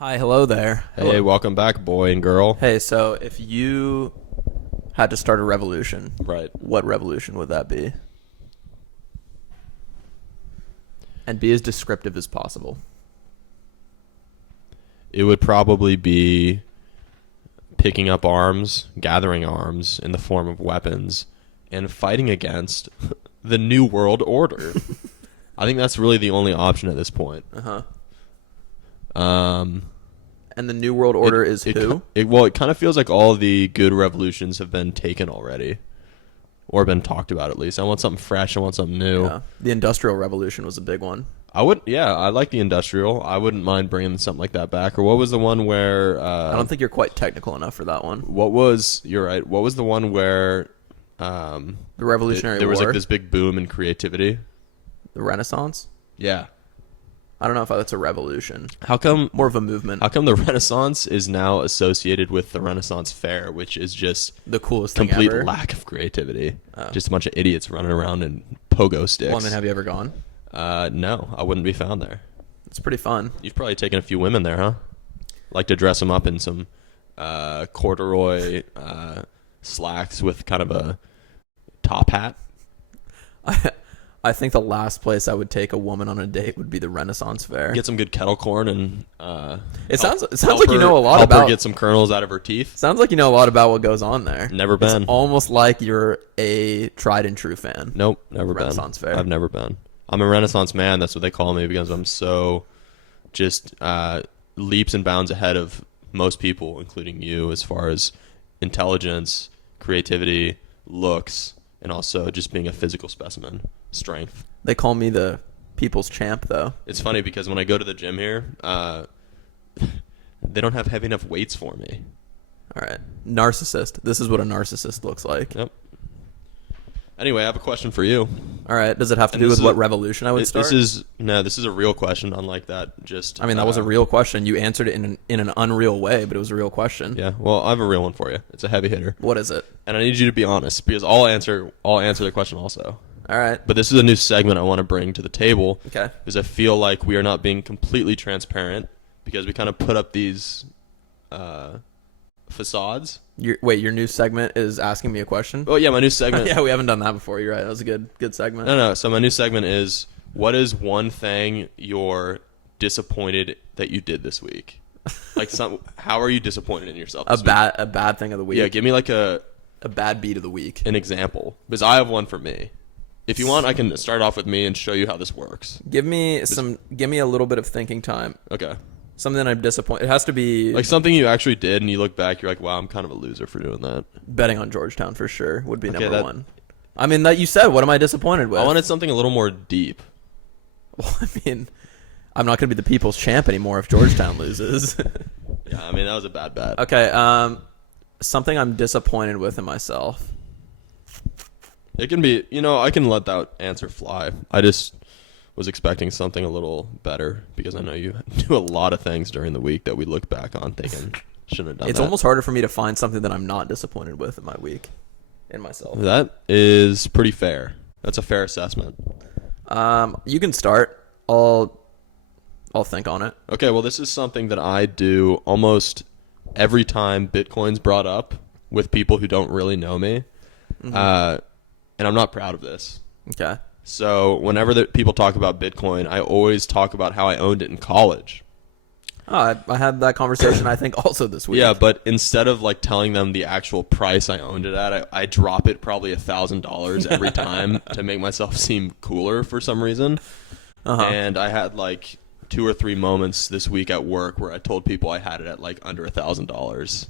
Hi, hello there. Hey, welcome back, boy and girl. Hey, so if you had to start a revolution, Right. what revolution would that be? And be as descriptive as possible. It would probably be picking up arms, gathering arms in the form of weapons, and fighting against the New World Order. I think that's really the only option at this point. Uh-huh. Um, And the New World Order is who? It kind of feels like all of the good revolutions have been taken already, or been talked about at least. I want something fresh. I want something new. Yeah. The Industrial Revolution was a big one. Yeah, I like the industrial. I wouldn't mind bringing something like that back. Or what was the one where? I don't think you're quite technical enough for that one. You're right. What was the one where The Revolutionary there was War, like this big boom in creativity? the Renaissance. Yeah. I don't know if that's a revolution. How come More of a movement. how come the Renaissance is now associated with the Renaissance Fair, which is just The coolest thing complete ever. lack of creativity. Oh. Just a bunch of idiots running around in pogo sticks. Well, I mean, have you ever gone? No, I wouldn't be found there. It's pretty fun. You've probably taken a few women there, huh? Like to dress them up in some corduroy slacks with kind of a top hat. I think the last place I would take a woman on a date would be the Renaissance Fair. Get some good kettle corn and It sounds help like you her- know a lot help her about. get some kernels out of her teeth. Sounds like you know a lot about what goes on there. Never been. It's almost like you're a tried and true fan. Nope, never been. Renaissance Fair. I've never been. I'm a Renaissance man. That's what they call me because I'm so just leaps and bounds ahead of most people, including you, as far as intelligence, creativity, looks, and also just being a physical specimen, strength. They call me the people's champ, though. It's funny because when I go to the gym here, they don't have heavy enough weights for me. All right, narcissist. This is what a narcissist looks like. Yep. Anyway, I have a question for you. All right, does it have to And do this with is what a- revolution I would start? This is a real question. Unlike that, just I mean, that was a real question. You answered it in an unreal way, but it was a real question. Yeah. Well, I have a real one for you. It's a heavy hitter, What is it? and I need you to be honest because I'll answer the question also. All right. But this is a new segment I want to bring to the table Okay. because I feel like we are not being completely transparent because we kind of put up these facades. Your new segment is asking me a question. Oh yeah, my new segment. Yeah, we haven't done that before. You're right. That was a good segment. No. So my new segment is: what is one thing you're disappointed that you did this week? How are you disappointed in yourself? A This week? a bad thing of the week. Yeah, give me like A bad beat of the week. an example because I have one for me. If you want, I can start off with me and show you how this works. Give me a little bit of thinking time. Okay. Something I'm disappointed. It has to be Like something you actually did and you look back, you're like, wow, I'm kind of a loser for doing that. betting on Georgetown for sure would be Okay, number that- one. I mean, that you said. What am I disappointed with? I wanted something a little more deep. Well, I mean, I'm not going to be the people's champ anymore if Georgetown loses. Yeah, I mean, that was a bad bet. Okay. Something I'm disappointed with in myself. It can be, I can let that answer fly. I just was expecting something a little better because I know you do a lot of things during the week that we look back on thinking, shouldn't have done It's that. almost harder for me to find something that I'm not disappointed with in my week, in myself. That is pretty fair. That's a fair assessment. You can start. I'll think on it. Okay, well, this is something that I do almost every time Bitcoin's brought up with people who don't really know me. And I'm not proud of this. Okay. So whenever people talk about Bitcoin, I always talk about how I owned it in college. Oh, I had that conversation, I think, also this week. Yeah, but instead of like telling them the actual price I owned it at, I drop it probably $1,000 every time to make myself seem cooler for some reason. Uh-huh. And I had like 2 or 3 moments this week at work where I told people I had it at like under $1,000.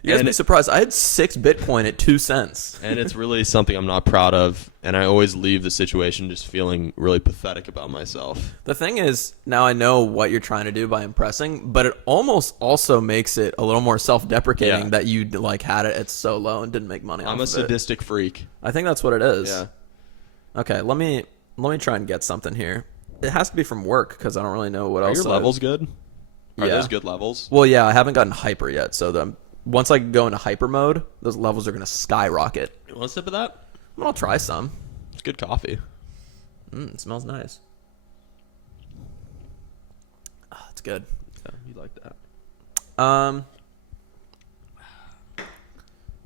You guys And be surprised. I had 6 Bitcoin at 2 cents. And it's really something I'm not proud of, and I always leave the situation just feeling really pathetic about myself. The thing is, now I know what you're trying to do by impressing, but it almost also makes it a little more self-deprecating Yeah. that you like had it at so low and didn't make money I'm off a of it. sadistic freak. I think that's what it is. Yeah. Okay, let me try and get something here. It has to be from work because I don't really know what Are else. your levels good? Are Yeah. those good levels? Well, yeah, I haven't gotten hyper yet, so once I go into hyper mode, those levels are going to skyrocket. You want a sip of that? I'll try some. It's good coffee. It smells nice. Oh, it's good. You like that?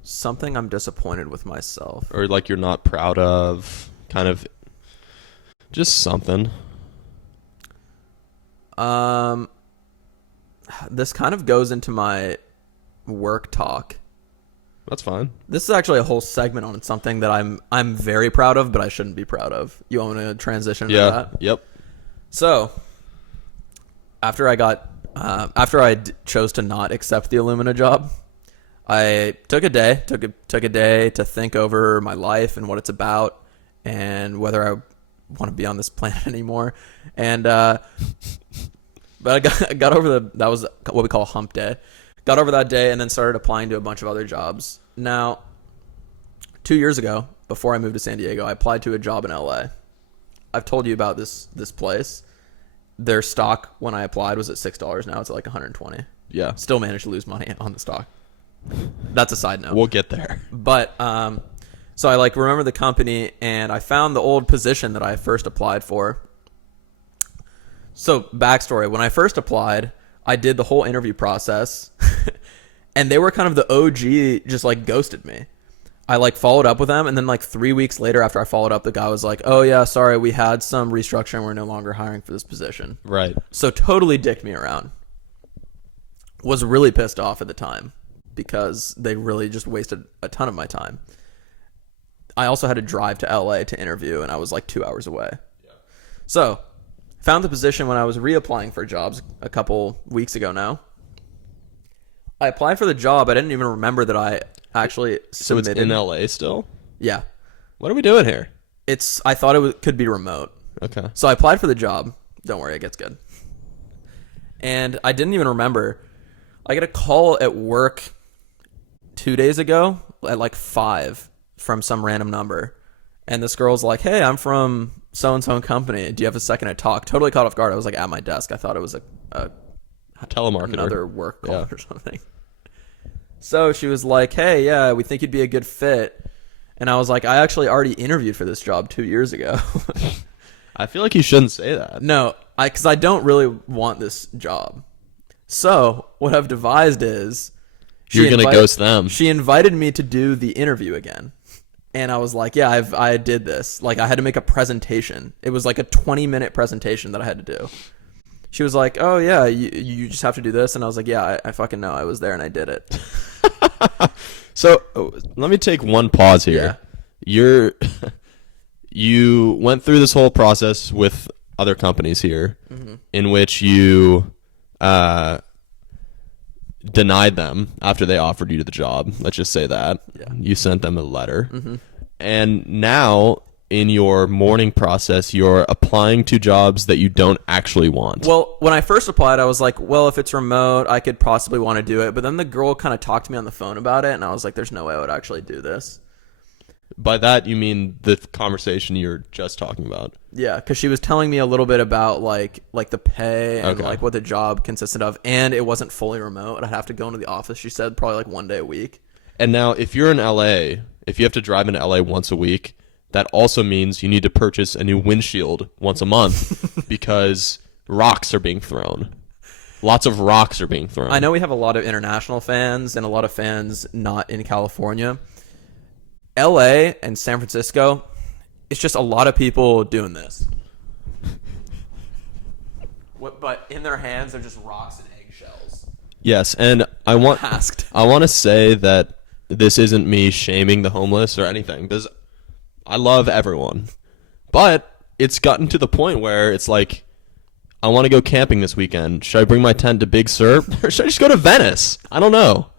Something I'm disappointed with myself. Or like you're not proud of, kind of, just something. This kind of goes into my work talk. That's fine. This is actually a whole segment on something that I'm very proud of, but I shouldn't be proud of. You want me to transition into that? Yep. So, after I chose to not accept the Illumina job, I took a day to think over my life and what it's about and whether I want to be on this planet anymore. And but I got over that was what we call a hump day. Got over that day and then started applying to a bunch of other jobs. Now, 2 years ago, before I moved to San Diego, I applied to a job in LA. I've told you about this place. Their stock when I applied was at $6. Now it's at like $120. Yeah. Still managed to lose money on the stock. That's a side note. We'll get there. But so I like remember the company and I found the old position that I first applied for. So backstory: when I first applied, I did the whole interview process, and they were kind of the OG, just like ghosted me. I like followed up with them, and then like 3 weeks later, after I followed up, the guy was like, "Oh yeah, sorry, we had some restructuring. We're no longer hiring for this position." Right. So totally dicked me around. Was really pissed off at the time because they really just wasted a ton of my time. I also had to drive to LA to interview, and I was like 2 hours away. Yeah. So found the position when I was reapplying for jobs a couple weeks ago now. I applied for the job. I didn't even remember that I actually submitted. So it's in LA still? Yeah. What are we doing here? I thought it could be remote. Okay. So I applied for the job. Don't worry, it gets good. And I didn't even remember. I get a call at work 2 days ago at like 5 from some random number. And this girl's like, "Hey, I'm from so-and-so company. Do you have a second to talk?" Totally caught off guard. I was like at my desk. I thought it was a telemarketer. Another work call or something. So she was like, "Hey, yeah, we think you'd be a good fit." And I was like, "I actually already interviewed for this job 2 years ago." I feel like you shouldn't say that. No, because I don't really want this job. So what I've devised is you're going to ghost them. She invited me to do the interview again. And I was like, yeah, I did this. Like, I had to make a presentation. It was like a 20-minute presentation that I had to do. She was like, "Oh, yeah, you just have to do this." And I was like, yeah, I fucking know. I was there and I did it. So let me take one pause here. Yeah. You went through this whole process with other companies here in which you denied them after they offered you the job. Let's just say that. Yeah. You sent them a letter. And now in your mourning process, you're applying to jobs that you don't actually want. Well, when I first applied, I was like, well, if it's remote, I could possibly want to do it. But then the girl kind of talked to me on the phone about it, and I was like, there's no way I would actually do this. By that, you mean the conversation you're just talking about? Yeah, because she was telling me a little bit about like the pay and like what the job consisted of, and it wasn't fully remote. I'd have to go into the office. She said probably like 1 day a week. And now, if you're in LA, if you have to drive into LA once a week, that also means you need to purchase a new windshield once a month because rocks are being thrown. Lots of rocks are being thrown. I know we have a lot of international fans and a lot of fans not in California. LA and San Francisco, it's just a lot of people doing this. But in their hands, they're just rocks and eggshells. Yes, and I want to say that this isn't me shaming the homeless or anything. I love everyone. But it's gotten to the point where it's like, I want to go camping this weekend. Should I bring my tent to Big Sur? Or should I just go to Venice? I don't know.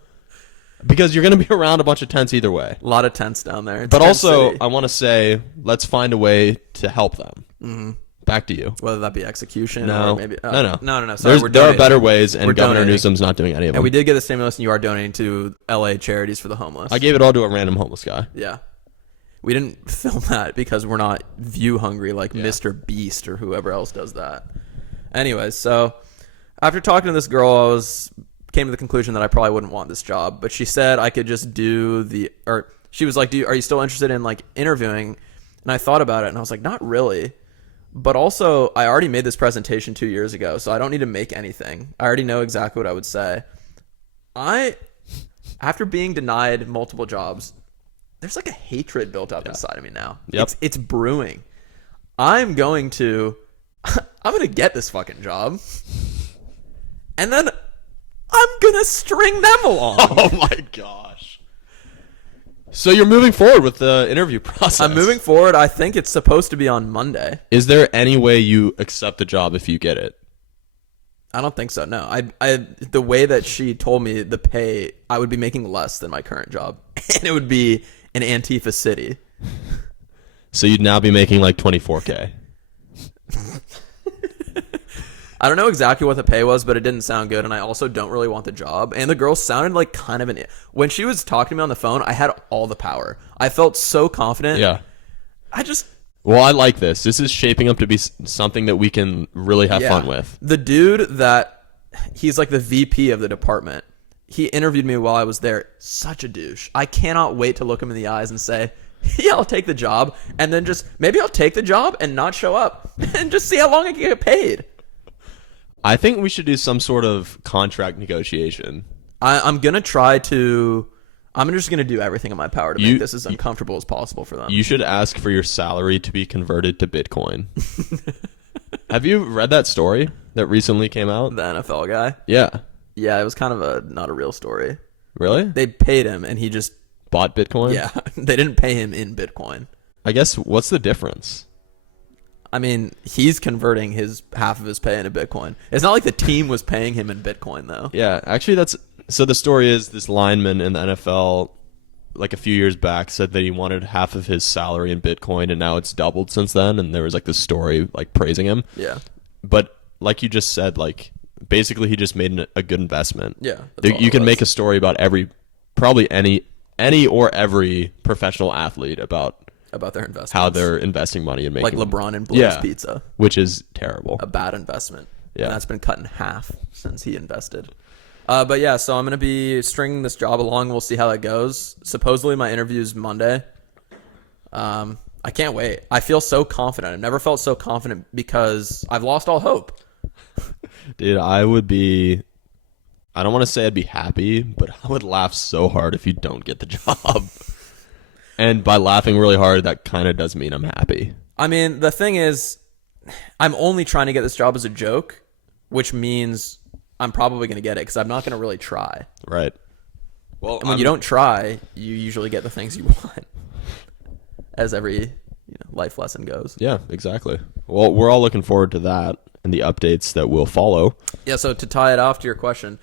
Because you're going to be around a bunch of tents either way. A lot of tents down there. But also, I want to say, let's find a way to help them. Mm-hmm. Back to you. Whether that be execution or maybe... No. Sorry, there are better ways, and Governor Newsom's not doing any of them. And we did get the stimulus, and you are donating to LA charities for the homeless. I gave it all to a random homeless guy. Yeah. We didn't film that because we're not view hungry like Mr. Beast or whoever else does that. Anyways, so after talking to this girl, came to the conclusion that I probably wouldn't want this job, but she said I could just she was like, are you still interested in like interviewing? And I thought about it and I was like, not really. But also, I already made this presentation 2 years ago, so I don't need to make anything. I already know exactly what I would say. After being denied multiple jobs, there's like a hatred built up inside of me now. Yep. It's brewing. I'm going to get this fucking job, and then I'm gonna string them along. Oh my gosh. So you're moving forward with the interview process. I'm moving forward. I think it's supposed to be on Monday. Is there any way you accept the job if you get it? I don't think so. No, the way that she told me the pay, I would be making less than my current job, and it would be in Antifa City. So you'd now be making like 24K. I don't know exactly what the pay was, but it didn't sound good, and I also don't really want the job. And the girl sounded like kind of when she was talking to me on the phone, I had all the power. I felt so confident. Yeah. Well, I like this. This is shaping up to be something that we can really have fun with. The dude he's like the VP of the department. He interviewed me while I was there. Such a douche. I cannot wait to look him in the eyes and say, yeah, I'll take the job. And then maybe I'll take the job and not show up and just see how long I can get paid. I think we should do some sort of contract negotiation. I'm going to I'm just going to do everything in my power to make this as uncomfortable as possible for them. You should ask for your salary to be converted to Bitcoin. Have you read that story that recently came out? The NFL guy? Yeah. Yeah, it was kind of not a real story. Really? They paid him and he just bought Bitcoin? Yeah. They didn't pay him in Bitcoin. I guess what's the difference? I mean, he's converting half of his pay into Bitcoin. It's not like the team was paying him in Bitcoin, though. Yeah, actually, so the story is this lineman in the NFL, like a few years back, said that he wanted half of his salary in Bitcoin, and now it's doubled since then. And there was like this story like praising him. Yeah. But like you just said, like basically he just made a good investment. Yeah. You can make a story about probably any or every professional athlete about their investments. How they're investing money and making like LeBron and Blaze Pizza, which is terrible. A bad investment. Yeah, and that's been cut in half since he invested. But yeah, so I'm gonna be stringing this job along. We'll see how that goes. Supposedly my interview's Monday. I can't wait. I feel so confident. I've never felt so confident because I've lost all hope. Dude, I would be. I don't want to say I'd be happy, but I would laugh so hard if you don't get the job. And by laughing really hard, that kind of does mean I'm happy. I mean, the thing is, I'm only trying to get this job as a joke, which means I'm probably going to get it because I'm not going to really try. Right. Well, and when you don't try, you usually get the things you want, as every life lesson goes. Yeah, exactly. Well, we're all looking forward to that and the updates that will follow. Yeah, so to tie it off to your question,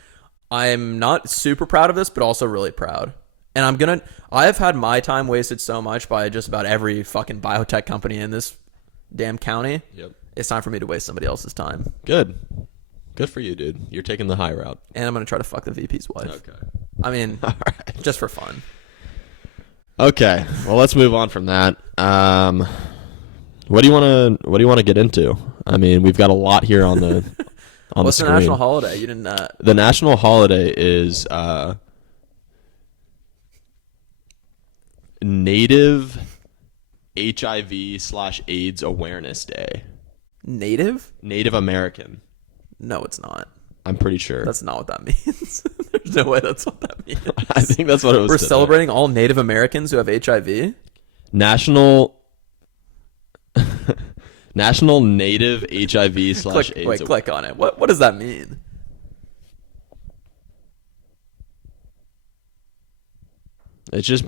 I'm not super proud of this, but also really proud. And I have had my time wasted so much by just about every fucking biotech company in this damn county. Yep. It's time for me to waste somebody else's time. Good for you, dude. You're taking the high route. And I'm going to try to fuck the VP's wife. Okay. I mean, all right. Just for fun. Okay. Well, let's move on from that. What do you want to get into? I mean, we've got a lot here on the on What's the screen. the national holiday? You didn't The national holiday is Native HIV/AIDS Awareness Day. Native American. No, it's not. I'm pretty sure. That's not what that means. There's no way that's what that means. I think that's what it was. We're celebrating all Native Americans who have HIV? National Native HIV/AIDS. Click on it. What does that mean? It's just...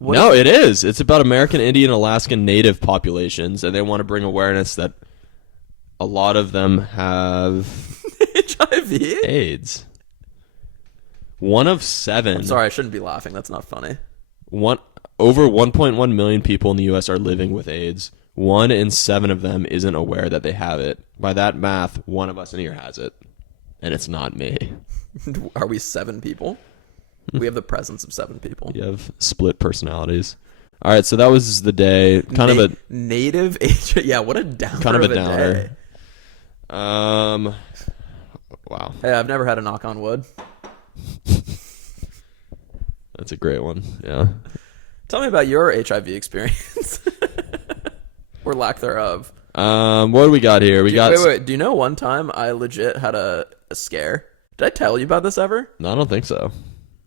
No, it is. It's about American Indian, Alaskan Native populations, and they want to bring awareness that a lot of them have HIV? AIDS. 1 of 7. I'm sorry, I shouldn't be laughing. That's not funny. Over 1.1 million people in the U.S. are living with AIDS. 1 in 7 of them isn't aware that they have it. By that math, 1 of us in here has it, and it's not me. Are we 7 people? We have the presence of 7 people. You have split personalities. All right, so that was the day. Kind of a native HIV. Yeah, what a downer. Kind of a downer. Day. Wow. Hey, I've never had a knock on wood. That's a great one. Yeah. Tell me about your HIV experience. or lack thereof. What do we got here? Wait. Do you know one time I legit had a scare? Did I tell you about this ever? No, I don't think so.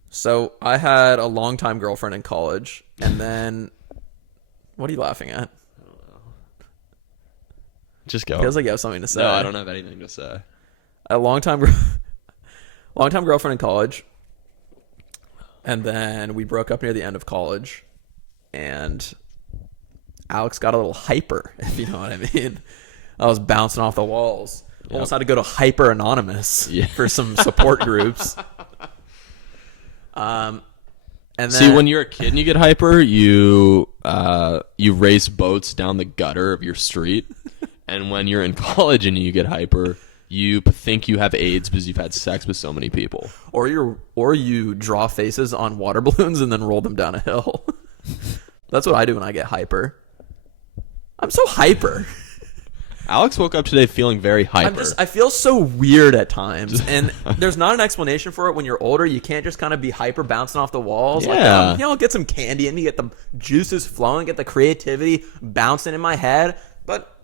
So I had a longtime girlfriend in college, and then what are you laughing at? Just go. Feels like you have something to say. No, I don't have anything to say. A longtime girlfriend in college, and then we broke up near the end of college, and Alex got a little hyper, if you know what I mean. I was bouncing off the walls. Yep. Almost had to go to Hyper Anonymous for some support groups. And then, see, when you're a kid and you get hyper, you race boats down the gutter of your street. And when you're in college and you get hyper, you think you have AIDS because you've had sex with so many people. Or you draw faces on water balloons and then roll them down a hill. That's what I do when I get hyper. I'm so hyper. Alex woke up today feeling very hyper. I feel so weird at times, and there's not an explanation for it. When you're older, you can't just kind of be hyper bouncing off the walls. Yeah. Like, get some candy in me, get the juices flowing, get the creativity bouncing in my head. But,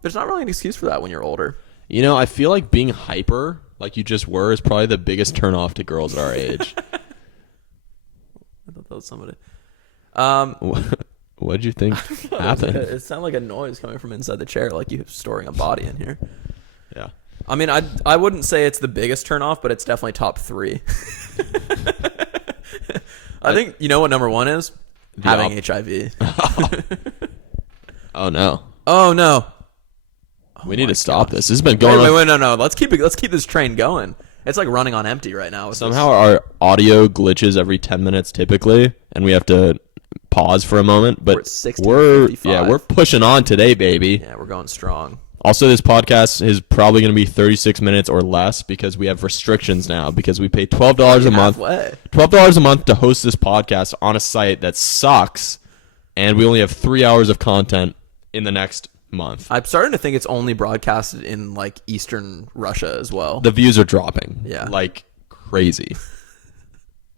there's not really an excuse for that when you're older. I feel like being hyper, like you just were, is probably the biggest turnoff to girls at our age. I thought that was somebody. What did you think happened? It sounded like a noise coming from inside the chair, like you storing a body in here. Yeah. I mean, I wouldn't say it's the biggest turnoff, but it's definitely top 3. I think, what number 1 is? Having HIV. Oh, no. Oh, no. We need to stop this. This has been going on. Wait, no. Let's keep this train going. It's like running on empty right now. Somehow our audio glitches every 10 minutes typically, and we have to pause for a moment, but we're pushing on today, baby. Yeah, we're going strong. Also, this podcast is probably going to be 36 minutes or less because we have restrictions now because we pay $12 a month. $12 a month to host this podcast on a site that sucks, and we only have 3 hours of content in the next month. I'm starting to think it's only broadcasted in like Eastern Russia as well. The views are dropping. Yeah. Like crazy.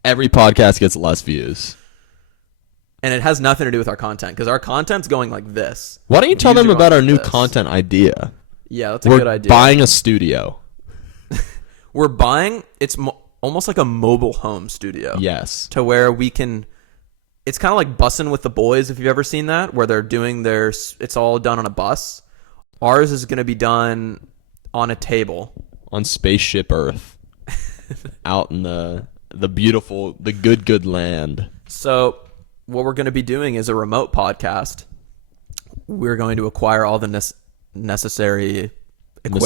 Every podcast gets less views. And it has nothing to do with our content because our content's going like this. Why don't you tell them about our new content idea? Yeah, that's a good idea. We're buying a studio. We're buying, it's almost like a mobile home studio. Yes. To where we can, it's kind of like Bussin' with the Boys, if you've ever seen that, where they're doing it's all done on a bus. Ours is going to be done on a table. On Spaceship Earth. Out in the beautiful, the good land. So what we're going to be doing is a remote podcast. We're going to acquire all the necessary equipment.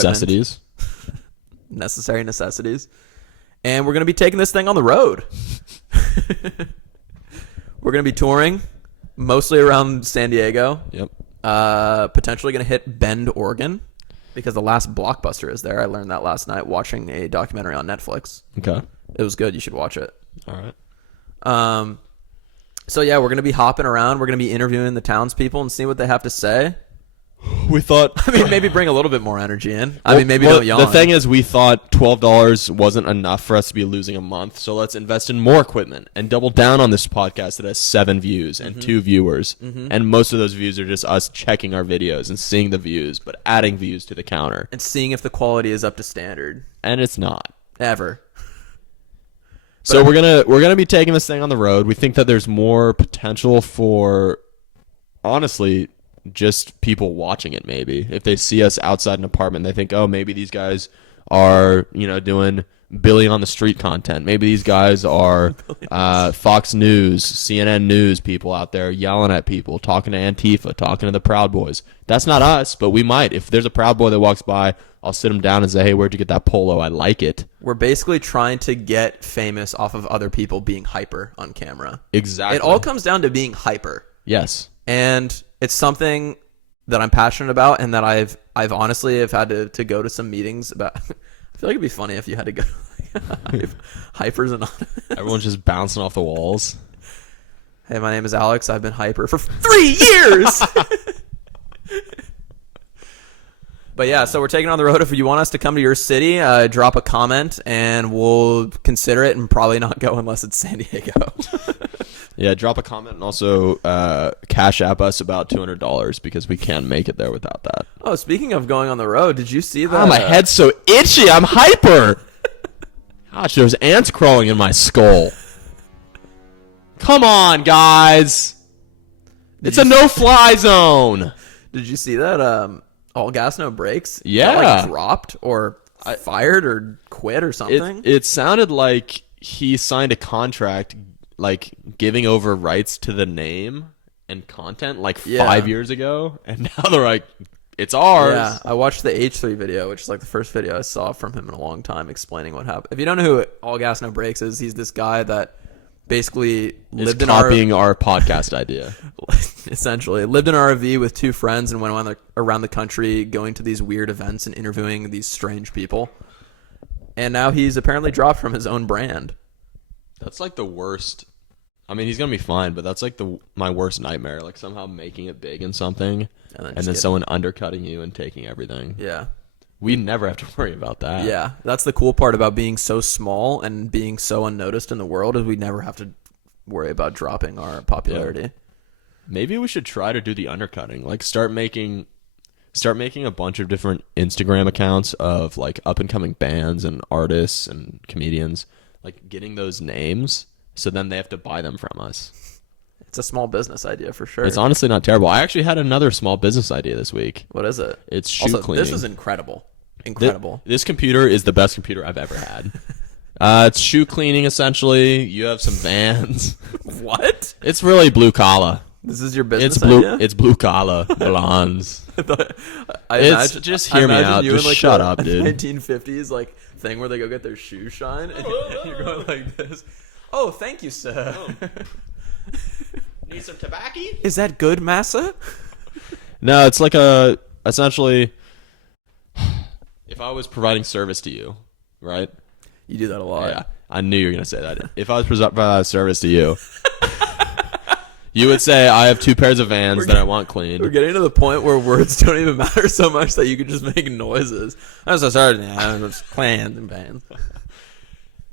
Necessities. And we're going to be taking this thing on the road. We're going to be touring mostly around San Diego. Yep. Potentially going to hit Bend, Oregon, because the last Blockbuster is there. I learned that last night watching a documentary on Netflix. Okay. It was good. You should watch it. All right. So yeah, we're going to be hopping around. We're going to be interviewing the townspeople and see what they have to say. We thought... I mean, maybe bring a little bit more energy in. Don't yawn. The thing is, we thought $12 wasn't enough for us to be losing a month, so let's invest in more equipment and double down on this podcast that has 7 views and 2 viewers. Mm-hmm. And most of those views are just us checking our videos and seeing the views, but adding views to the counter. And seeing if the quality is up to standard. And it's not. Ever. So we're gonna be taking this thing on the road. We think that there's more potential for, honestly, just people watching it. Maybe if they see us outside an apartment, they think, oh, maybe these guys are doing Billy on the street content. Maybe these guys are Fox News, CNN News people out there yelling at people, talking to Antifa, talking to the Proud Boys. That's not us, but we might. If there's a Proud Boy that walks by, I'll sit him down and say, hey, where'd you get that polo? I like it. We're basically trying to get famous off of other people being hyper on camera. Exactly. It all comes down to being hyper. Yes. And it's something that I'm passionate about and that I've honestly have had to go to some meetings about. I feel like it'd be funny if you had to go to Hypers Anonymous. Everyone's just bouncing off the walls. Hey, my name is Alex. I've been hyper for 3 years. But yeah, so we're taking on the road. If you want us to come to your city, drop a comment and we'll consider it and probably not go unless it's San Diego. Yeah, drop a comment and also cash app us about $200 because we can't make it there without that. Oh, speaking of going on the road, did you see that? Oh, my head's so itchy. I'm hyper. Gosh, there's ants crawling in my skull. Come on, guys. It's a no-fly zone. Did you see that? All gas, no brakes. Yeah. Got, like, dropped or fired or quit or something. It sounded like he signed a contract, like giving over rights to the name and content, like 5 years ago, and now they're like, it's ours. Yeah, I watched the H3 video, which is like the first video I saw from him in a long time, explaining what happened. If you don't know who All Gas No Brakes is, he's this guy that basically lived in copying our podcast idea. Essentially, lived in an RV with two friends and went around the country going to these weird events and interviewing these strange people. And now he's apparently dropped from his own brand. That's like the worst. I mean, he's gonna be fine, but that's like my worst nightmare. Like somehow making it big in something, and then someone undercutting you and taking everything. Yeah, we never have to worry about that. Yeah, that's the cool part about being so small and being so unnoticed in the world, is we never have to worry about dropping our popularity. Yeah. Maybe we should try to do the undercutting. Like start making a bunch of different Instagram accounts of like up and coming bands and artists and comedians, like getting those names. So then they have to buy them from us. It's a small business idea for sure. It's honestly not terrible. I actually had another small business idea this week. What is it? It's shoe cleaning. This is incredible. Incredible. This computer is the best computer I've ever had. It's shoe cleaning, essentially. You have some Vans. What? It's really blue collar. This is your business idea? It's blue collar blondes. Just hear me out. Just like shut up, dude. 1950s like thing where they go get their shoes shined, and you're going like this. Oh, thank you, sir. Oh. Need some tobacco? Is that good, massa? No, it's like essentially, if I was providing service to you, right? You do that a lot. Yeah, I knew you were going to say that. If I was providing service to you, you would say, I have 2 pairs of Vans that I want cleaned. We're getting to the point where words don't even matter so much that you can just make noises. I'm so sorry. I'm just plans and Vans.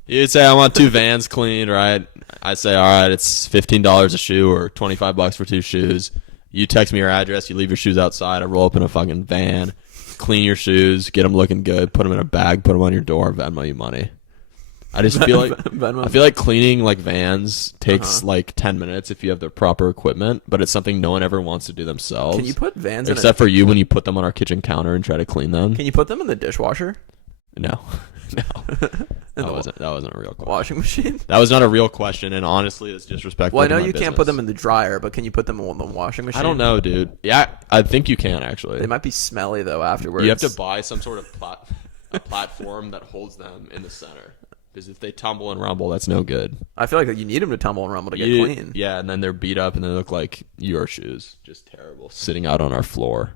You'd say, I want 2 Vans cleaned, right? I say, all right, it's $15 a shoe or $25 for 2 shoes. You text me your address. You leave your shoes outside. I roll up in a fucking van, clean your shoes, get them looking good, put them in a bag, put them on your door, Venmo you money. I just feel like cleaning like Vans takes like 10 minutes if you have the proper equipment, but it's something no one ever wants to do themselves. Can you put Vans except for you when you put them on our kitchen counter and try to clean them? Can you put them in the dishwasher? No. That wasn't a real question. Washing machine? That was not a real question, and honestly, it's disrespectful. Well, I know you can't put them in the dryer, but can you put them in the washing machine? I don't know, dude. Yeah, I think you can actually. They might be smelly though afterwards. You have to buy some sort of platform that holds them in the center, because if they tumble and rumble, that's no good. I feel like you need them to tumble and rumble to get clean. Yeah, and then they're beat up and they look like your shoes, just terrible, sitting out on our floor.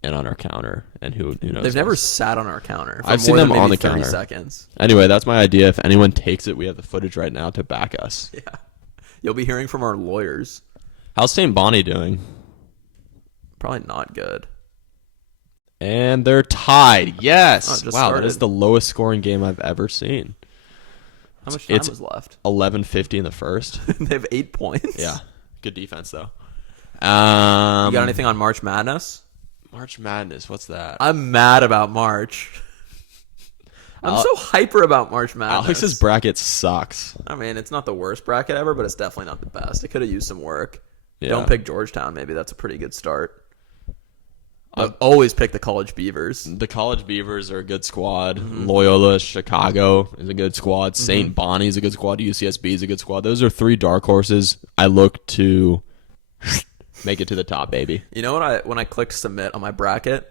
And on our counter, and who knows? They've never sat on our counter. I've seen them on the 30 counter. Seconds. Anyway, that's my idea. If anyone takes it, we have the footage right now to back us. Yeah, you'll be hearing from our lawyers. How's St. Bonnie doing? Probably not good. And they're tied. Yes. Wow, started. That is the lowest scoring game I've ever seen. How much time is left? 11:50 in the first. They have 8 points. Yeah, good defense though. You got anything on March Madness? March Madness, what's that? I'm mad about March. I'm so hyper about March Madness. Alex's bracket sucks. I mean, it's not the worst bracket ever, but it's definitely not the best. It could have used some work. Yeah. Don't pick Georgetown. Maybe that's a pretty good start. I've always picked the College Beavers. The College Beavers are a good squad. Mm-hmm. Loyola Chicago is a good squad. Mm-hmm. St. Bonnie is a good squad. UCSB is a good squad. Those are 3 dark horses I look to make it to the top, baby. You know what? When I click submit on my bracket,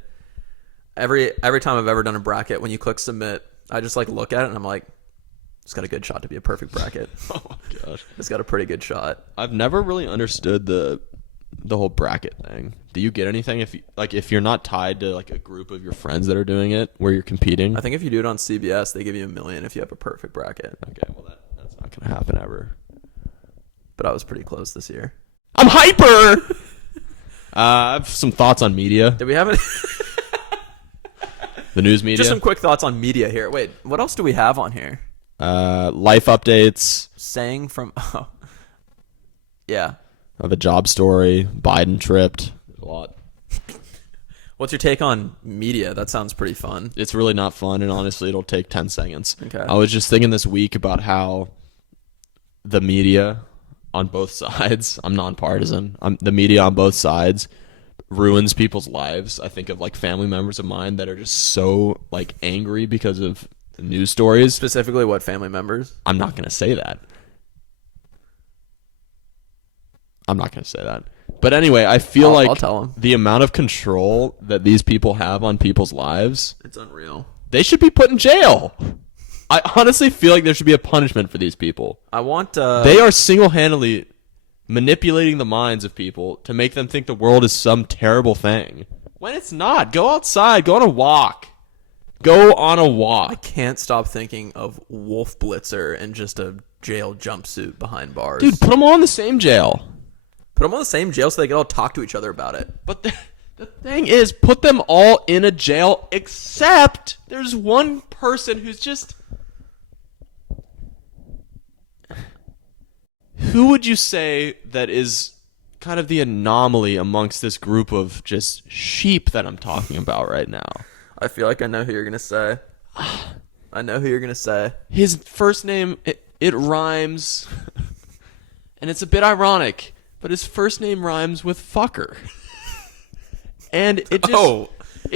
every time I've ever done a bracket, when you click submit, I just like look at it and I'm like, it's got a good shot to be a perfect bracket. Oh my gosh, it's got a pretty good shot. I've never really understood the whole bracket thing. Do you get anything if you're not tied to like a group of your friends that are doing it where you're competing? I think if you do it on CBS, they give you $1 million if you have a perfect bracket. Okay, well that's not gonna happen ever. But I was pretty close this year. I'm hyper. I have some thoughts on media. Did we have it? The news media. Just some quick thoughts on media here. Wait, what else do we have on here? Life updates. Saying from Yeah. I have a job story. Biden tripped. There's a lot. What's your take on media? That sounds pretty fun. It's really not fun, and honestly, it'll take 10 seconds. Okay. I was just thinking this week about how the media on both sides, I'm nonpartisan, the media on both sides ruins people's lives. I think of like family members of mine that are just so like angry because of the news stories. Specifically, what family members? I'm not going to say that. But anyway, I feel I'll like tell 'em. the amount of control that these people have on people's lives, It's unreal. they should be put in jail. I honestly feel like there should be a punishment for these people. I want. They are single-handedly manipulating the minds of people to make them think the world is some terrible thing. When it's not. Go outside. Go on a walk. I can't stop thinking of Wolf Blitzer and just a jail jumpsuit behind bars. Dude, put them all in the same jail. Put them on the same jail so they can all talk to each other about it. But the thing is, put them all in a jail except there's one person who's just... Who would you say that is kind of the anomaly amongst this group of just sheep that I'm talking about right now? I feel like I know who you're gonna say. His first name, it rhymes, and it's a bit ironic, but his first name rhymes with fucker. And it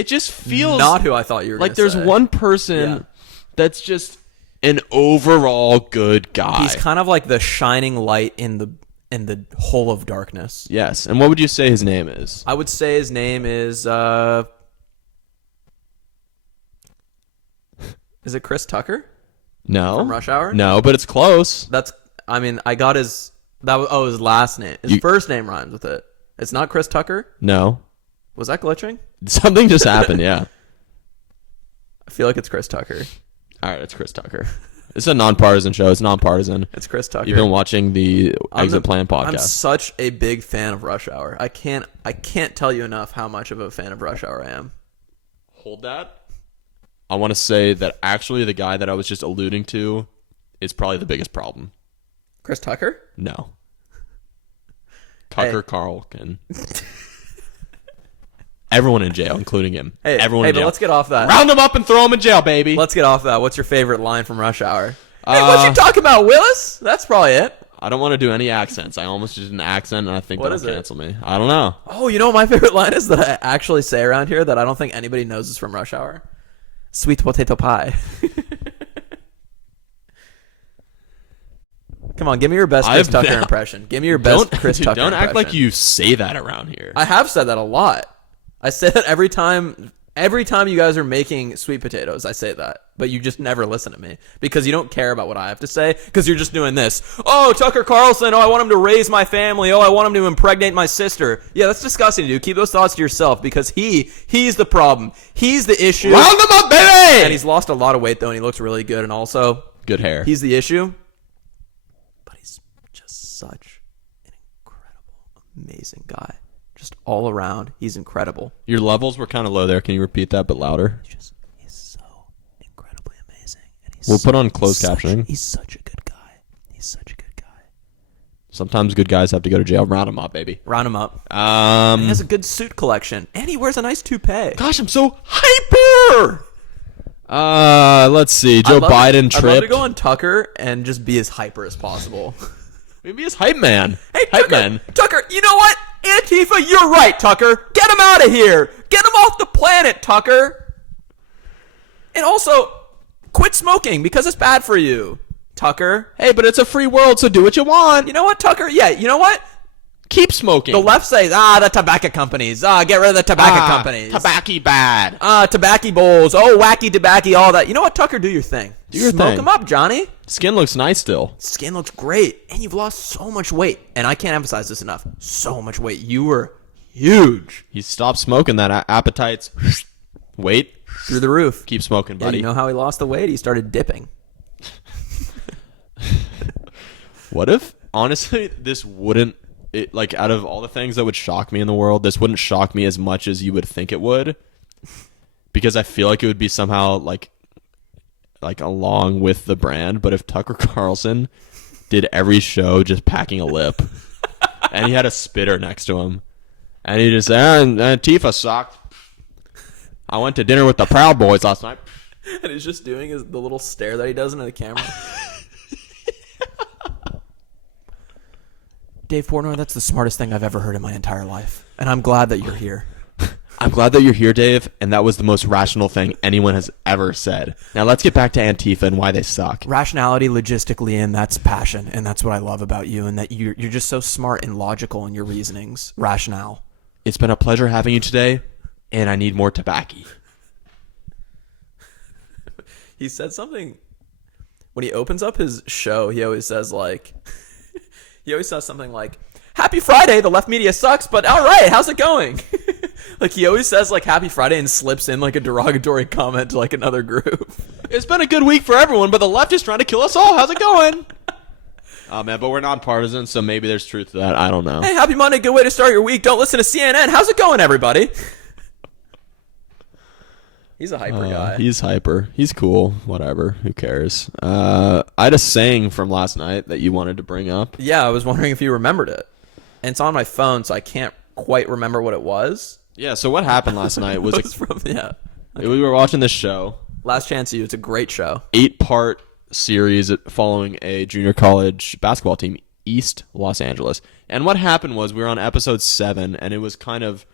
just feels Not who I thought you were like gonna there's say. one person that's just an overall good guy. He's kind of like the shining light in the hole of darkness. Yes. And what would you say his name is? I would say his name is it Chris Tucker No. from Rush Hour? No, but it's close. I got his his last name. His first name rhymes with it. It's not Chris Tucker? No. Was that glitching? Something just happened, yeah. I feel like it's Chris Tucker. All right, it's Chris Tucker. It's a nonpartisan show. It's nonpartisan. It's Chris Tucker. You've been watching the Exit Plan podcast. I'm such a big fan of Rush Hour. I can't tell you enough how much of a fan of Rush Hour I am. Hold that. I want to say that actually the guy that I was just alluding to is probably the biggest problem. Chris Tucker? No. Tucker Carlson. Everyone in jail, including him. Everyone in jail. But let's get off that. Round them up and throw them in jail, baby. Let's get off that. What's your favorite line from Rush Hour? Hey, what you talking about, Willis? That's probably it. I don't want to do any accents. I almost did an accent, and I think that'll cancel me. I don't know. Oh, you know what my favorite line is that I actually say around here that I don't think anybody knows is from Rush Hour? Sweet potato pie. Come on, give me your best Chris Tucker impression. Give me your best Chris Tucker impression. Don't act like you say that around here. I have said that a lot. I say that every time you guys are making sweet potatoes, I say that. But you just never listen to me because you don't care about what I have to say because you're just doing this. Oh, Tucker Carlson. Oh, I want him to raise my family. Oh, I want him to impregnate my sister. Yeah, that's disgusting, dude. Keep those thoughts to yourself because he's the problem. He's the issue. Round him up, baby! And he's lost a lot of weight, though, and he looks really good. And also, good hair. He's the issue. But he's just such an incredible, amazing guy. Just all around, he's incredible. Your levels were kind of low there. Can you repeat that but louder? He's so incredibly amazing. And we'll put on closed captioning. He's such a good guy. He's such a good guy. Sometimes good guys have to go to jail. Round him up, baby. Round him up. And he has a good suit collection. And he wears a nice toupee. Gosh, I'm so hyper! Let's see. Joe Biden tripped. I'd love to go on Tucker and just be as hyper as possible. Maybe his hype man. Hey, Tucker, you know what? Antifa, you're right, Tucker. Get him out of here. Get him off the planet, Tucker. And also, quit smoking because it's bad for you, Tucker. Hey, but it's a free world, so do what you want. You know what, Tucker? Yeah, you know what? Keep smoking. The left says, the tobacco companies. Get rid of the tobacco companies. Tobacco bad. Tobacco bowls. Oh, wacky tobacco, all that. You know what, Tucker? Do your thing. Smoke them up, Johnny. Skin looks nice still. Skin looks great. And you've lost so much weight. And I can't emphasize this enough. So much weight. You were huge. He stopped smoking. That appetite's weight through the roof. Keep smoking, buddy. Yeah, you know how he lost the weight? He started dipping. What if, honestly, this wouldn't... like, out of all the things that would shock me in the world, this wouldn't shock me as much as you would think it would. Because I feel like it would be somehow, like along with the brand. But if Tucker Carlson did every show just packing a lip, and he had a spitter next to him. And he just said, Antifa sucked. I went to dinner with the Proud Boys last night. And he's just doing the little stare that he does into the camera. Dave Portnoy, that's the smartest thing I've ever heard in my entire life. And I'm glad that you're here. I'm glad that you're here, Dave, and that was the most rational thing anyone has ever said. Now let's get back to Antifa and why they suck. Rationality, logistically, and that's passion. And that's what I love about you, and that you're just so smart and logical in your reasonings. Rationale. It's been a pleasure having you today, and I need more tobacco. He said something when he opens up his show. He always says something like, "Happy Friday, the left media sucks, but all right, how's it going?" Like he always says like "Happy Friday" and slips in like a derogatory comment to like another group. It's been a good week for everyone, but the left is trying to kill us all. How's it going? Oh man, but we're nonpartisan, so maybe there's truth to that. I don't know. Hey, happy Monday, good way to start your week. Don't listen to CNN. How's it going, everybody? He's a hyper guy. He's hyper. He's cool. Whatever. Who cares? I had a saying from last night that you wanted to bring up. Yeah, I was wondering if you remembered it. And it's on my phone, so I can't quite remember what it was. Yeah, so what happened last night was, we were watching this show. Last Chance U. It's a great show. 8-part series following a junior college basketball team, East Los Angeles. And what happened was we were on episode 7, and it was kind of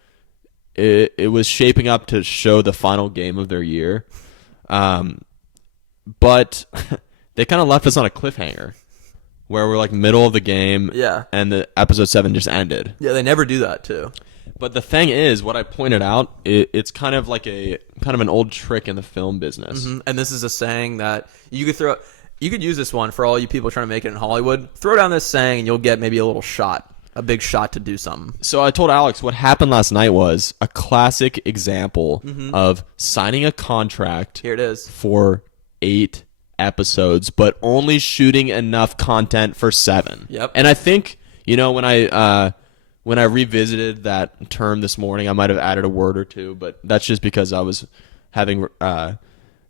it was shaping up to show the final game of their year. But they kind of left us on a cliffhanger where we're like middle of the game, and the episode 7 just ended. Yeah, they never do that too. But the thing is, what I pointed out, it's kind of like an old trick in the film business. Mm-hmm. And this is a saying that you could use this one for all you people trying to make it in Hollywood. Throw down this saying and you'll get maybe a big shot to do something. So I told Alex what happened last night was a classic example of signing a contract. Here it is. For 8 episodes, but only shooting enough content for 7. Yep. And I think, when I revisited that term this morning, I might have added a word or two, but that's just because I was having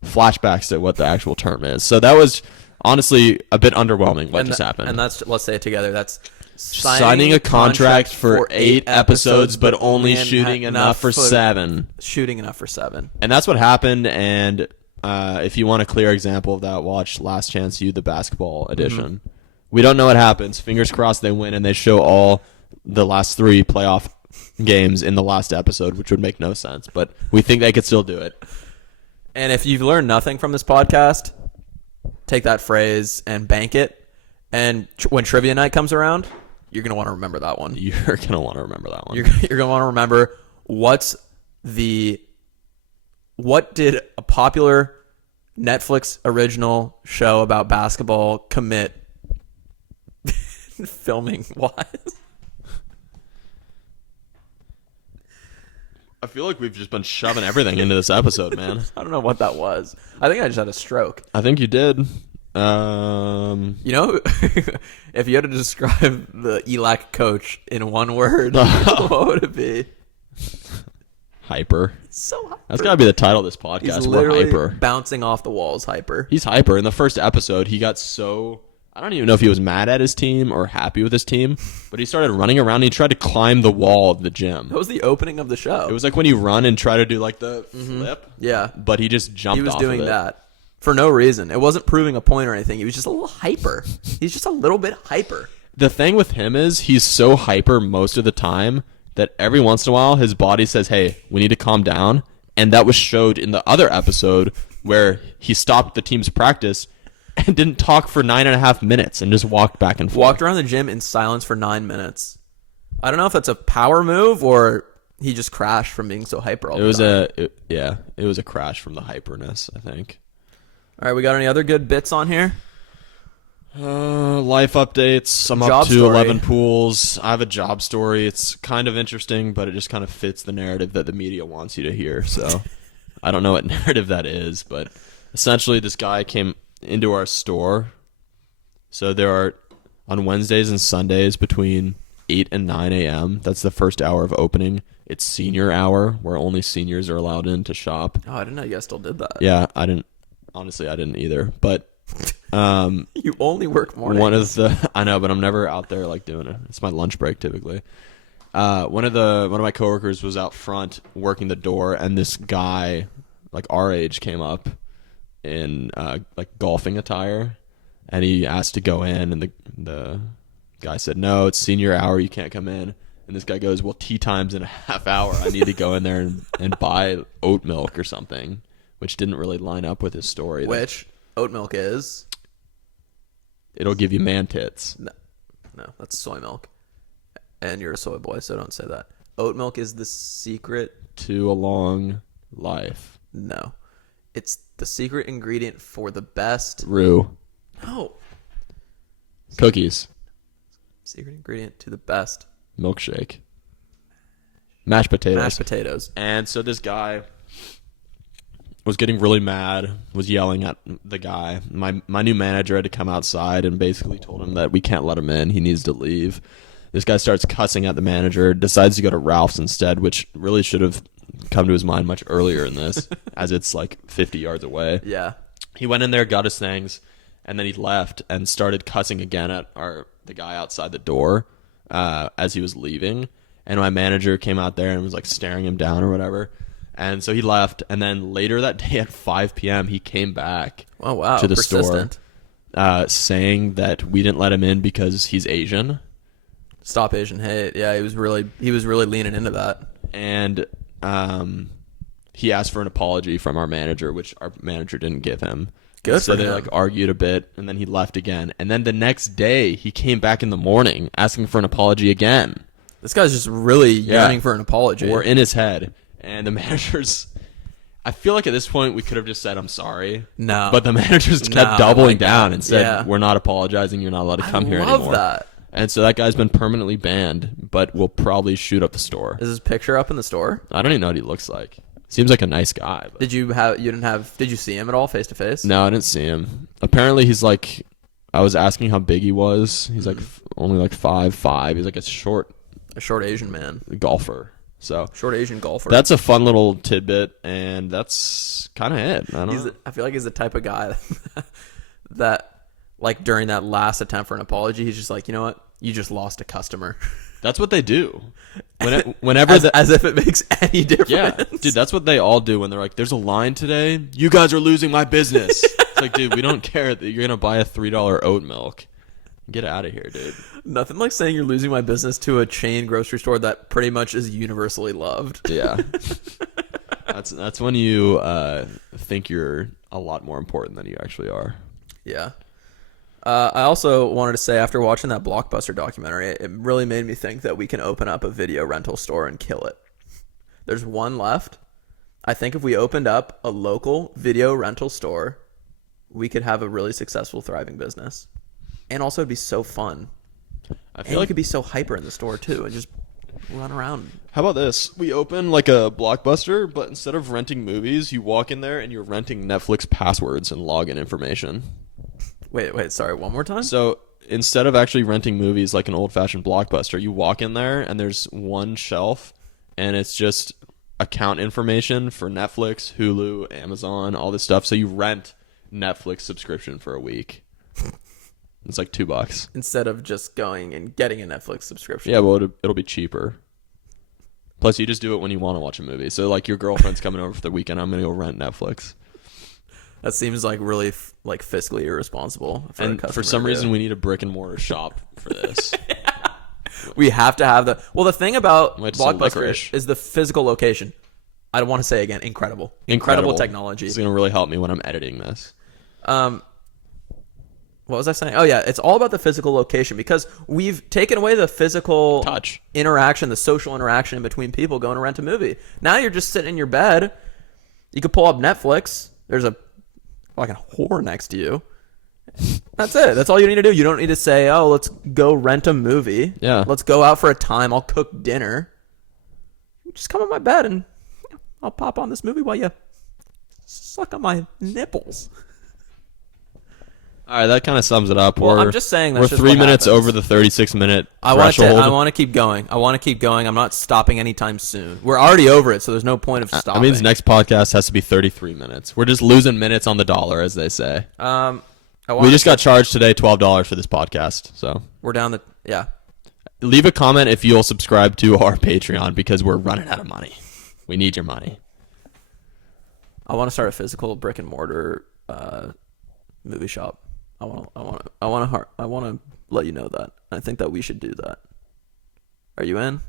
flashbacks to what the actual term is. So that was honestly a bit underwhelming what just happened. And let's say it together. That's signing a contract for 8 episodes, but only shooting enough for 7. Shooting enough for 7. And that's what happened. And if you want a clear example of that, watch Last Chance U, the basketball edition. We don't know what happens. Fingers crossed they win, and they show all the last 3 playoff games in the last episode, which would make no sense. But we think they could still do it. And if you've learned nothing from this podcast, take that phrase and bank it. And when trivia night comes around, you're going to want to remember that one. You're going to want to remember that one. You're going to want to remember what did a popular Netflix original show about basketball commit filming wise? I feel like we've just been shoving everything into this episode, man. I don't know what that was. I think I just had a stroke. I think you did. If you had to describe the ELAC coach in one word, what would it be? Hyper. So hyper. That's got to be the title of this podcast. He's literally hyper. Bouncing off the walls hyper. He's hyper. In the first episode, he got so... I don't even know if he was mad at his team or happy with his team, but he started running around and he tried to climb the wall of the gym. That was the opening of the show. It was like when you run and try to do like the flip. Yeah. But he just jumped off of it. He was doing that for no reason. It wasn't proving a point or anything. He was just a little hyper. He's just a little bit hyper. The thing with him is he's so hyper most of the time that every once in a while his body says, hey, we need to calm down. And that was showed in the other episode where he stopped the team's practice and didn't talk for 9.5 minutes and just walked back and forth. Walked around the gym in silence for 9 minutes. I don't know if that's a power move or he just crashed from being so hyper all the time. It was a crash from the hyperness, I think. All right, we got any other good bits on here? Life updates. I'm job up to story. 11 pools. I have a job story. It's kind of interesting, but it just kind of fits the narrative that the media wants you to hear. So I don't know what narrative that is, but essentially this guy came into our store. So there are, on Wednesdays and Sundays between 8 and 9 a.m., that's the first hour of opening. It's senior hour where only seniors are allowed in to shop. Oh, I didn't know you guys still did that. Yeah, I didn't. Honestly, I didn't either. But You only work mornings. I know, but I'm never out there like doing it. It's my lunch break typically. One of my coworkers was out front working the door, and this guy, like our age, came up in like golfing attire, and he asked to go in, and the guy said, "No, it's senior hour. You can't come in." And this guy goes, "Well, tea time's in a half hour. I need to go in there and buy oat milk or something," which didn't really line up with his story. Which oat milk is? It'll give you man tits. No, that's soy milk. And you're a soy boy, so don't say that. Oat milk is the secret to a long life. No. It's the secret ingredient for the best. Rue. No. Cookies. Secret ingredient to the best. Milkshake. Mashed potatoes. Mashed potatoes. And so this guy was getting really mad, was yelling at the guy. My new manager had to come outside and basically told him that we can't let him in. He needs to leave. This guy starts cussing at the manager, decides to go to Ralph's instead, which really should have come to his mind much earlier in this, as it's like 50 yards away. Yeah. He went in there, got his things, and then he left and started cussing again at the guy outside the door as he was leaving. And my manager came out there and was like staring him down or whatever. And so he left. And then later that day at 5 p.m., he came back to the store saying that we didn't let him in because he's Asian. Stop Asian hate. Yeah, he was really leaning into that. And he asked for an apology from our manager, which our manager didn't give him. Good so for they him. like argued a bit, and then he left again. And then the next day, he came back in the morning asking for an apology again. This guy's just really yearning for an apology. We're in his head. And the manager's... I feel like at this point, we could have just said, "I'm sorry." No. But the managers kept doubling down and said, Yeah. "We're not apologizing. You're not allowed to come here I anymore." love that. And so that guy's been permanently banned, but will probably shoot up the store. Is his picture up in the store? I don't even know what he looks like. Seems like a nice guy. But... Did you see him at all face to face? No, I didn't see him. Apparently he's like, I was asking how big he was. He's like only like 5'5". He's like a short Asian man. golfer. So short Asian golfer. That's a fun little tidbit, and that's kind of it. I don't know. I feel like he's the type of guy that like during that last attempt for an apology, he's just like, you know what? You just lost a customer. That's what they do. Whenever as if it makes any difference. Yeah, dude, that's what they all do when they're like, "There's a line today. You guys are losing my business." It's like, dude, we don't care that you're gonna buy a $3 oat milk. Get out of here, dude. Nothing like saying you're losing my business to a chain grocery store that pretty much is universally loved. Yeah, that's when you think you're a lot more important than you actually are. Yeah. I also wanted to say, after watching that Blockbuster documentary, it really made me think that we can open up a video rental store and kill it. There's one left. I think if we opened up a local video rental store, we could have a really successful, thriving business. And also, it'd be so fun. I feel like it could be so hyper in the store, too, and just run around. How about this? We open like a Blockbuster, but instead of renting movies, you walk in there and you're renting Netflix passwords and login information. Wait, sorry, one more time? So instead of actually renting movies like an old-fashioned Blockbuster, you walk in there and there's one shelf and it's just account information for Netflix, Hulu, Amazon, all this stuff. So you rent Netflix subscription for a week. It's like $2. Instead of just going and getting a Netflix subscription. Yeah, well, it'll be cheaper. Plus, you just do it when you want to watch a movie. So like your girlfriend's coming over for the weekend, I'm going to go rent Netflix. That seems like really like fiscally irresponsible. For some reason, we need a brick and mortar shop for this. We have to have the thing about Might sell Blockbuster licorice. is the physical location. I don't want to say again, incredible technology. It's going to really help me when I'm editing this. What was I saying? Oh yeah, it's all about the physical location because we've taken away the physical touch interaction, the social interaction between people going to rent a movie. Now you're just sitting in your bed. You could pull up Netflix. There's a fucking whore next to you. That's it. That's all you need to do. You don't need to say, "Oh, let's go rent a movie." Yeah. Let's go out for a time. I'll cook dinner. Just come on my bed and I'll pop on this movie while you suck on my nipples. All right, that kind of sums it up. Well, I'm just saying that's we're just 3 what minutes happens. over the 36-minute I threshold. want to keep going. I'm not stopping anytime soon. We're already over it, so there's no point of stopping. I mean, this next podcast has to be 33 minutes. We're just losing minutes on the dollar, as they say. We just got charged today $12 for this podcast. So we're down the yeah. Leave a comment if you'll subscribe to our Patreon because we're running out of money. We need your money. I want to start a physical brick and mortar movie shop. I want to let you know that. I think that we should do that. Are you in?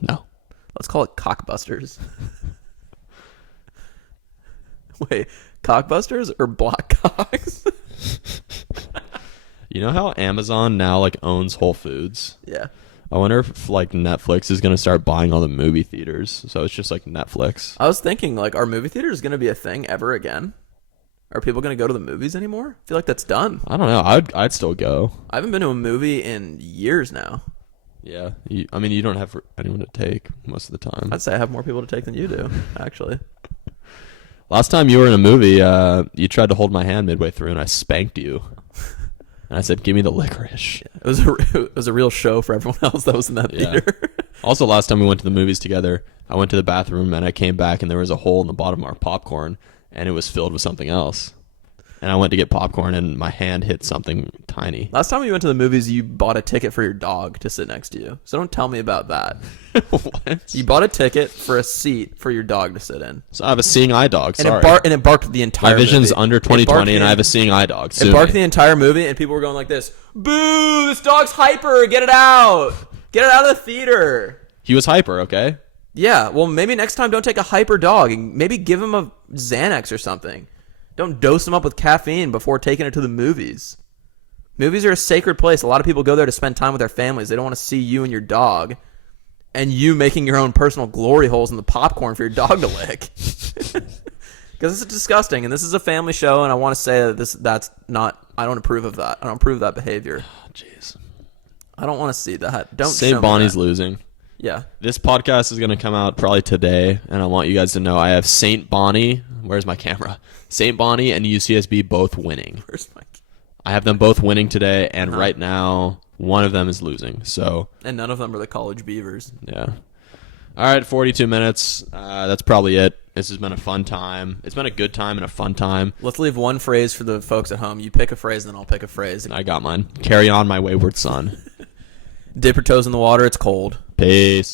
No. Let's call it Cockbusters. Wait, Cockbusters or Black Cocks? You know how Amazon now like owns Whole Foods? Yeah. I wonder if like Netflix is gonna start buying all the movie theaters, so it's just like Netflix. I was thinking, like, are movie theaters going to be a thing ever again? Are people going to go to the movies anymore? I feel like that's done. I don't know. I'd still go. I haven't been to a movie in years now. Yeah. I mean, you don't have anyone to take most of the time. I'd say I have more people to take than you do, actually. Last time you were in a movie, you tried to hold my hand midway through, and I spanked you. And I said, "Give me the licorice." Yeah, it was a real show for everyone else that was in that theater. Also, last time we went to the movies together, I went to the bathroom and I came back and there was a hole in the bottom of our popcorn and it was filled with something else. And I went to get popcorn and my hand hit something tiny. Last time we went to the movies, you bought a ticket for your dog to sit next to you. So don't tell me about that. What? You bought a ticket for a seat for your dog to sit in. So I have a seeing eye dog. Sorry. And it barked the entire movie. My vision's under 20/20 and I have a seeing eye dog. It barked the entire movie and people were going like this, "Boo, this dog's hyper, get it out. Get it out of the theater." He was hyper, okay? Yeah, well, maybe next time don't take a hyper dog and maybe give him a Xanax or something. Don't dose him up with caffeine before taking it to the movies. Movies are a sacred place. A lot of people go there to spend time with their families. They don't want to see you and your dog and you making your own personal glory holes in the popcorn for your dog to lick. Because this is disgusting, and this is a family show, and I want to say that I don't approve of that. I don't approve of that behavior. Jeez. I don't want to see that. Don't show St. me Bonnie's that. losing. Yeah. This podcast is going to come out probably today, and I want you guys to know I have St. Bonnie. Where's my camera? St. Bonnie and UCSB both winning. Where's my... I have them both winning today, and right now, one of them is losing. So, And none of them are the college Beavers. yeah. All right, 42 minutes. That's probably it. This has been a fun time. It's been a good time and a fun time. Let's leave one phrase for the folks at home. You pick a phrase, and then I'll pick a phrase. I got mine. Carry on, my wayward son. Dip your toes in the water. It's cold. Peace.